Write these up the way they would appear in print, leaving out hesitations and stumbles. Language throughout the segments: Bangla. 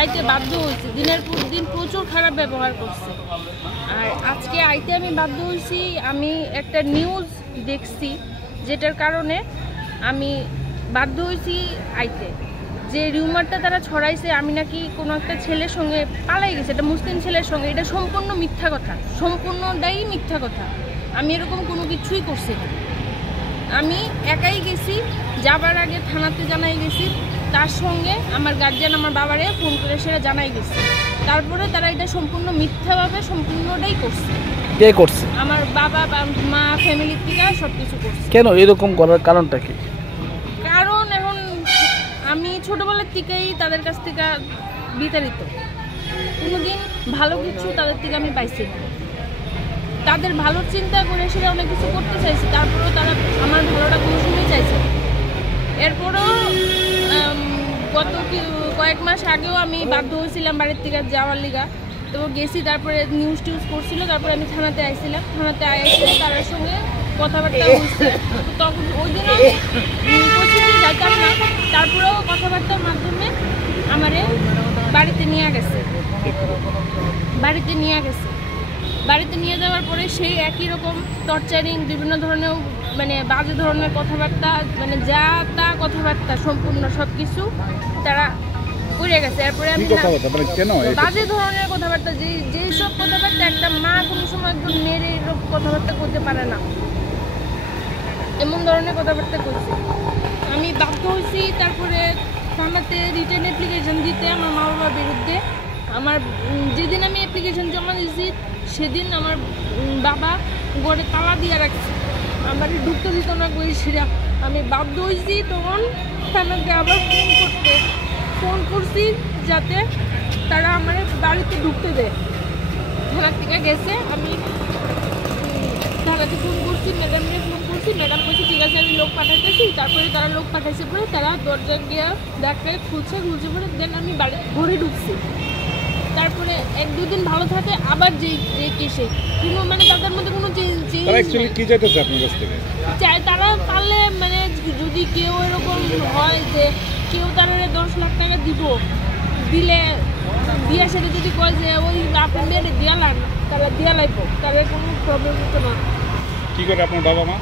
যাইতে বাধ্য হয়েছি। দিনের পর দিন প্রচুর খারাপ ব্যবহার করছে। আর আজকে আইতে আমি বাধ্য হয়েছি। আমি একটা নিউজ দেখছি যেটার কারণে আমি বাধ্য হয়েছি আইতে। যে রিউমারটা তারা ছড়াইছে আমি নাকি কোনো একটা ছেলের সঙ্গে পালাই গেছে, একটা মুসলিম ছেলের সঙ্গে, এটা সম্পূর্ণ মিথ্যা কথা, সম্পূর্ণটাই মিথ্যা কথা। আমি এরকম কোনো কিছুই করছি না। আমি একাই গেছি, যাবার আগে থানাতে জানাই গেছি, তার সঙ্গে আমার গার্জিয়ান আমার বাবারে ফোন করে সেটা জানাই গেছি। তারপরে তারা এটা সম্পূর্ণ মিথ্যাভাবে সম্পূর্ণটাই করছে। কে করছে? আমার বাবা মা ফ্যামিলির থেকে সব কিছু করছে। কেন এরকম করার কারণটা কি? কারণ এখন আমি ছোটবেলার থেকেই তাদের কাছ থেকে বিতাড়িত, কোনোদিন ভালো কিছু তাদের থেকে আমি পাইছি না। তাদের ভালো চিন্তা করে সেটা অনেক কিছু করতে চাইছি, তারপরেও তারা আমার ভালোটা কোনো সময় চাইছে। এরপরও গত কয়েক মাস আগেও আমি বাধ্য হয়েছিলাম বাড়ির থেকে যাওয়ার লিগা, তো গেছি। তারপরে নিউজ টিউজ করছিল, তারপরে আমি থানাতে আইছিলাম। থানাতে আইসে তার সঙ্গে কথাবার্তা বলছে। তখন ওই দিন পরিস্থিতি যাইতাম না, তারপরেও কথাবার্তার মাধ্যমে আমারে বাড়িতে নিয়ে গেছে। বাড়িতে নিয়ে যাওয়ার পরে সেই একই রকম টর্চারিং, বিভিন্ন ধরনের মানে বাজে ধরনের কথাবার্তা, মানে যা তা কথাবার্তা সম্পূর্ণ সব কিছু তারা করে গেছে। এরপরে আমি বাজে ধরনের কথাবার্তা, যেই সব কথাবার্তা একটা মা কোনো সময় একদম মেরে এরকম কথাবার্তা করতে পারে না, এমন ধরনের কথাবার্তা করছে। আমি বাধ্য হয়েছি তারপরে থানাতে রিটার্ন অ্যাপ্লিকেশন দিতে আমার মা বাবার বিরুদ্ধে। আমার যেদিন আমি অ্যাপ্লিকেশন জমা দিয়েছি সেদিন আমার বাবা ঘরে তালা দিয়ে রাখছে, আমার ঢুকতে দিত না বইছিরা। আমি বাধ্য হয়েছি তখন থানাকে আবার ফোন করছি যাতে তারা আমার বাড়িতে ঢুকতে দেয়। থানার থেকে গেছে, আমি থানাতে ফোন করছি, ম্যাডামকে ফোন করছি, ম্যাডাম বলছি ঠিক আছে আমি লোক পাঠাইতেছি। তারপরে তারা লোক পাঠাইছে, পরে তারা দরজা গিয়ে ডাক্তারে খুলছে পরে দেন আমি ঘরে ঢুকছি। তারপরে 1-2 দিন ভালো থাকে, আবার যে কেসে কোনো মানে তাদের মধ্যে কোনো তারা পারলে মানে যদি কেউ এরকম হয় যে কেউ তারা 10 লাখ টাকা দিলে বিয়ার সাথে যদি কয় যে ওই আপনার মেয়েরে দিয়ালান, তারা দিয়া লাগবো, তাদের কোনো প্রবলেম হতো না। কি করে আপনার বাবা মা?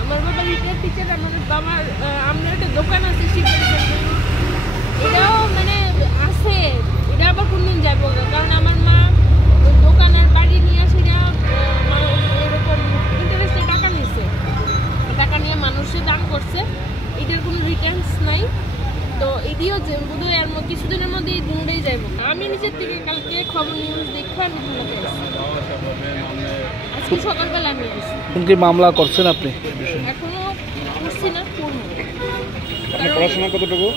আমার বাবা রিটায়ার টিচার, আমাদের বাবার আমরা একটা দোকান আছে শিক্ষা, এটাও মানে আছে, এটা আবার কোনদিন যাবো না। কারণ আমার মা দোকানের বাড়ি নিয়ে সেটা এরকম ইন্টারেস্টে টাকা নিয়েছে, টাকা নিয়ে মানুষের দান করছে, এটার কোনো রিটার্নস নাই। তো এটিও বোধহয় আর কিছুদিনের মধ্যে এই দিনটাই যাইব। আমি নিজের থেকে কালকে খবর নিউজ দেখে আমি থানাতে আসছি, আজকে সকালবেলা আমি আসছি। কি মামলা করছেন আপনি? এখনো করছি না, করবো। পড়াশোনা কতটুকু?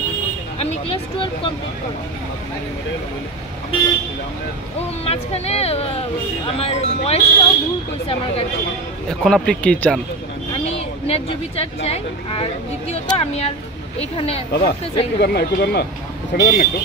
আমি ক্লাস 12 কমপ্লিট করব। ও মাঝখানে আমার বয়সটাও ভুল করছে আমার কাছে। এখন আপনি কি চান? আমি ন্যায্য বিচার চাই, আর দ্বিতীয়ত আমি আর এখানে দাদা একটু